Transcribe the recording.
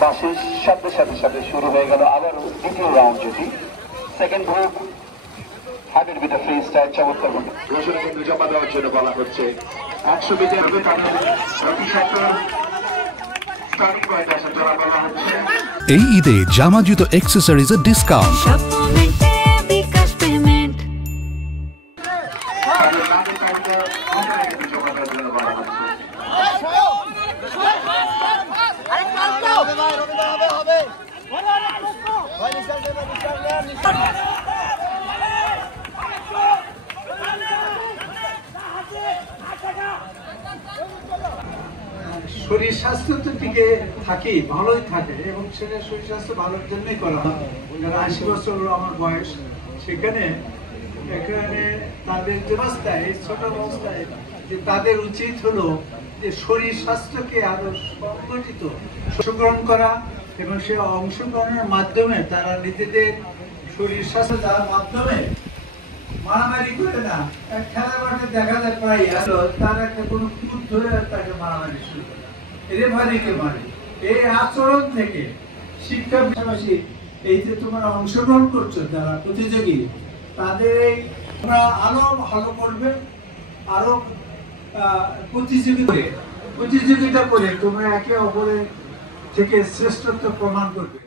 বাঁশির শব্দের সাথে সাথে শুরু হয়ে গেল আবারও দ্বিতীয় রাউন্ড যদি second group hybrid beta free style চমৎকার ঘোষণা কিন্তু জমা দেওয়ার জন্য বলা হচ্ছে 100 মিটার হবে তাদের প্রতি সপ্তাহ স্টার্টিং পয়েন্ট আসার জন্য বলা হচ্ছে এই ঈদে জামা জুতো অ্যাক্সেসরিজের ডিসকাউন্ট শরীর স্বাস্থ্য তো টিকে থাকে ভালোই থাকে এবং সেটা শরীর স্বাস্থ্য ভালোর জন্যই করা হয়। যারা 80 বছর আমার বয়স সেখানে এখানে তাদের অবস্থায় ছোট অবস্থায় যে তাদের উচিত হলো যে শরীর স্বাস্থ্যকে আরো সংগঠিত অংশগ্রহণ করা এবং সে অংশগ্রহণের মাধ্যমে তারা নিজেদের শরীর স্বাস্থ্য যার মাধ্যমে মারামারি করে না খেলার মাঠে দেখা যায় প্রায় তার একটা কোনো খুঁত ধরে তাকে মারামারি শুরু করে রেফারিকে মারে। এই আচরণ থেকে শিক্ষার পাশাপাশি এই যে তোমরা অংশগ্রহণ করছো যারা প্রতিযোগী তাদের এই তোমরা আরো ভালো করবে আরো প্রতিযোগিতা করে তোমরা একে অপরের থেকে শ্রেষ্ঠত্ব প্রমাণ করবে।